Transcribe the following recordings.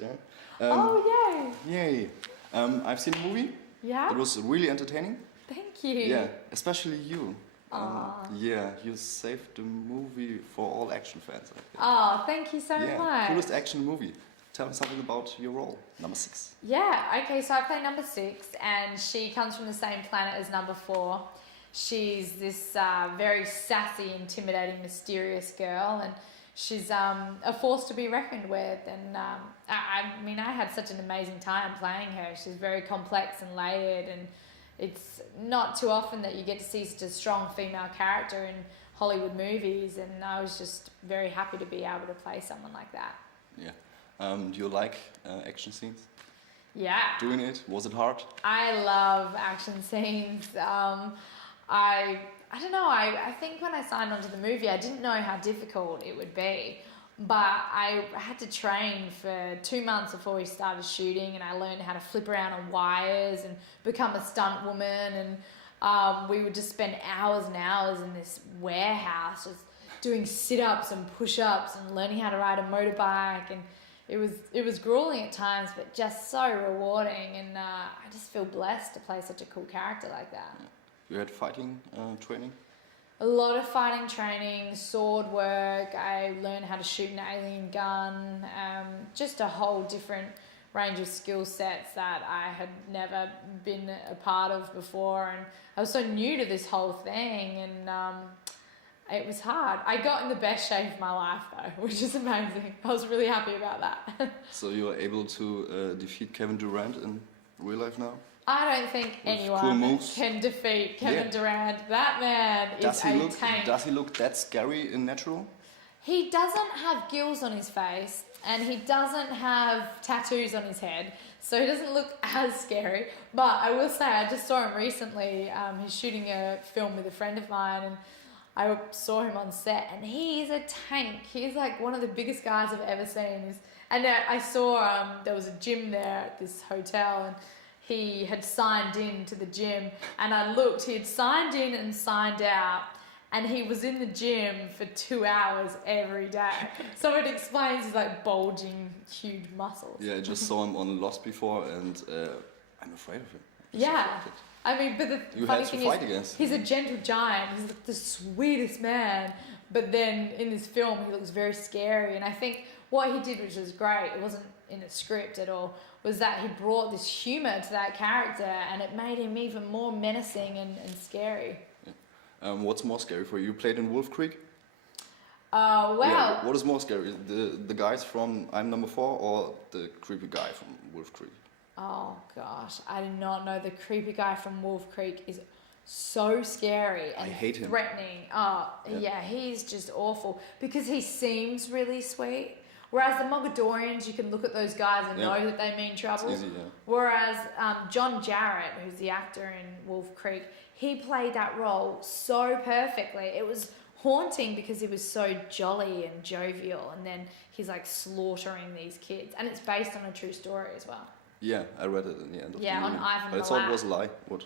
Yeah. Oh, yay! Yay! I've seen the movie. Yeah? It was really entertaining. Thank you. Yeah, especially you. Aw. Yeah, you saved the movie for all action fans, I think. Oh, thank you so Yeah, much. coolest action movie. Tell me something about your role, number 6. Yeah, okay, so I play number 6, and she comes from the same planet as number 4. She's this very sassy, intimidating, mysterious girl, and she's a force to be reckoned with. And I mean, I had such an amazing time playing her. She's very complex and layered, and it's not too often that you get to see such a strong female character in Hollywood movies, and I was just very happy to be able to play someone like that. Yeah. Do you like action scenes? Yeah. Doing it? Was it hard? I love action scenes. I don't know, I think when I signed on to the movie, I didn't know how difficult it would be. But I had to train for 2 months before we started shooting, and I learned how to flip around on wires and become a stunt woman. And we would just spend hours and hours in this warehouse just doing sit-ups and push-ups and learning how to ride a motorbike. And it was grueling at times, but just so rewarding. And I just feel blessed to play such a cool character like that. Yeah. You had fighting training? A lot of fighting training, sword work. I learned how to shoot an alien gun. Just a whole different range of skill sets that I had never been a part of before. And I was so new to this whole thing, and it was hard. I got in the best shape of my life though, which is amazing. I was really happy about that. So you were able to defeat Kevin Durant in real life now? I don't think anyone cool can defeat Kevin Durant. That man is a tank. Does he look that scary in natural? He doesn't have gills on his face, and he doesn't have tattoos on his head, so he doesn't look as scary. But I will say, I just saw him recently. He's shooting a film with a friend of mine, and I saw him on set, and he's a tank. He's like one of the biggest guys I've ever seen. And I saw there was a gym there at this hotel, and he had signed in to the gym, and I looked, he had signed in and signed out, and he was in the gym for 2 hours every day. So it explains his like bulging, huge muscles. Yeah, I just saw him on Lost before, and I'm afraid of him. Yeah. I mean, but the funny thing is, he's a gentle giant. He's like the sweetest man. But then in this film, he looks very scary. And I think what he did, which was great, it wasn't in a script at all, was that he brought this humour to that character, and it made him even more menacing and scary. Yeah. What's more scary for you? You played in Wolf Creek? Well... Yeah, what is more scary? The guys from I'm Number 4 or the creepy guy from Wolf Creek? Oh gosh, I did not know the creepy guy from Wolf Creek is so scary and I hate him. Threatening. Oh yeah, he's just awful because he seems really sweet. Whereas the Mogadorians, you can look at those guys and know that they mean trouble. It's easy, yeah. Whereas John Jarrett, who's the actor in Wolf Creek, he played that role so perfectly. It was haunting because he was so jolly and jovial, and then he's like slaughtering these kids. And it's based on a true story as well. Yeah, I read it in the end of the movie. Yeah, on Ivan But I thought it was a lie. What?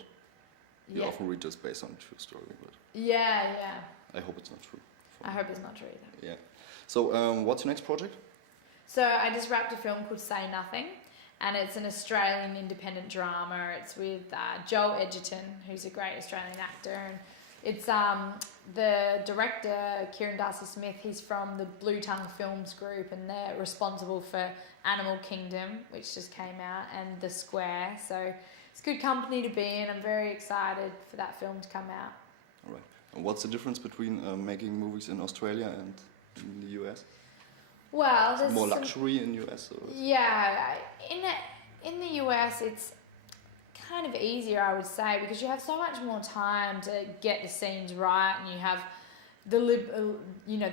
You often read just based on a true story, but... Yeah. I hope it's not true. I hope it's not true either. Yeah. So, what's your next project? So I just wrapped a film called Say Nothing, and it's an Australian independent drama. It's with Joel Edgerton, who's a great Australian actor, and it's the director, Kieran Darcy-Smith. He's from the Blue Tongue Films group, and they're responsible for Animal Kingdom, which just came out, and The Square. So it's good company to be in. I'm very excited for that film to come out. All right. And what's the difference between making movies in Australia and in the US? Well, there's more luxury in US? Or yeah, in the US it's kind of easier, I would say, because you have so much more time to get the scenes right, and you have the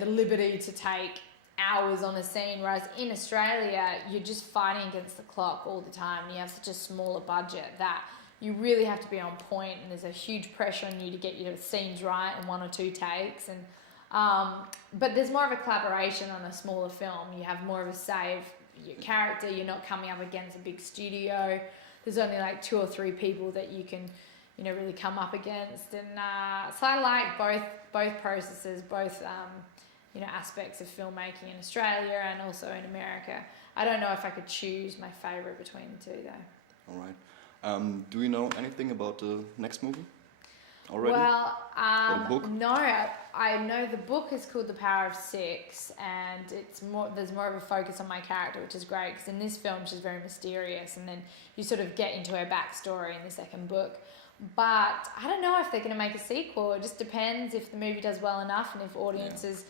liberty to take hours on a scene. Whereas in Australia, you're just fighting against the clock all the time. You have such a smaller budget that you really have to be on point, and there's a huge pressure on you to get your scenes right in 1 or 2 takes. And but there's more of a collaboration on a smaller film. You have more of a say of your character. You're not coming up against a big studio. There's only like 2 or 3 people that you can, really come up against. And so I like both processes, both aspects of filmmaking in Australia and also in America. I don't know if I could choose my favourite between the two though. All right. Do you know anything about the next movie already? Well, or the book? no, I know the book is called The Power of Six, and there's more of a focus on my character, which is great because in this film she's very mysterious, and then you sort of get into her backstory in the second book. But I don't know if they're going to make a sequel. It just depends if the movie does well enough, and if audiences,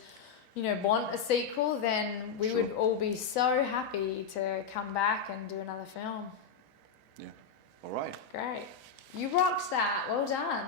want a sequel, then we would all be so happy to come back and do another film. Yeah. All right. Great. You rocked that. Well done.